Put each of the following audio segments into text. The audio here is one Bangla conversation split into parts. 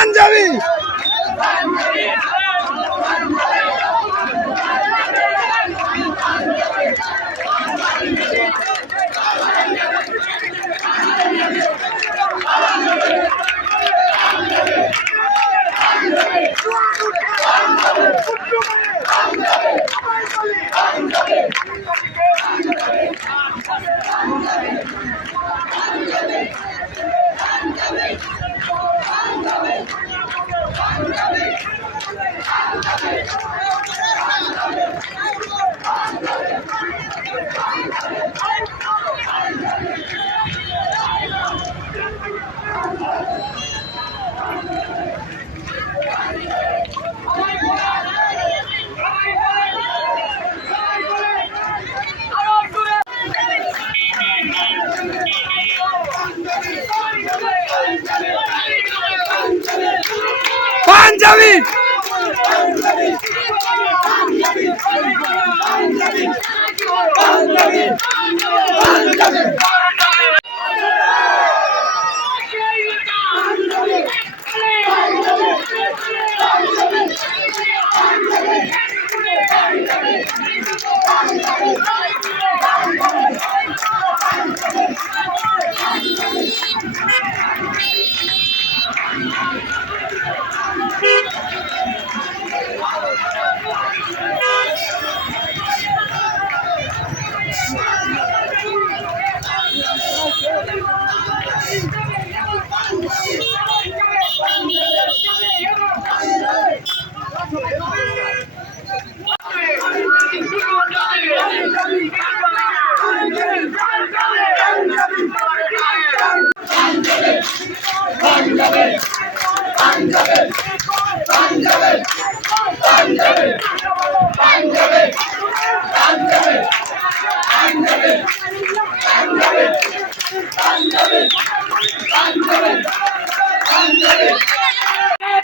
Panjabi. Panjabi! Panjabi! Panjabi panjabi Thank you. Fala,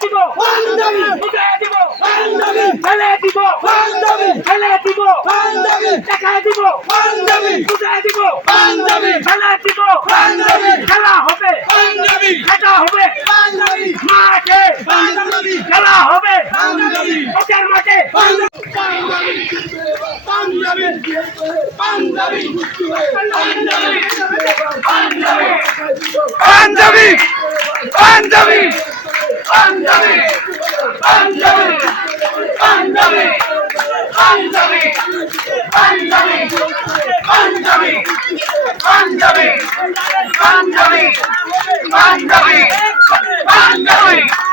Bibo! Fala, Bibo! Fala, Bibo! Fala, Bibo! Fala, Bibo! Fala, Bibo! Panjabi panjabi panjabi panjabi panjabi panjabi panjabi panjabi panjabi panjabi panjabi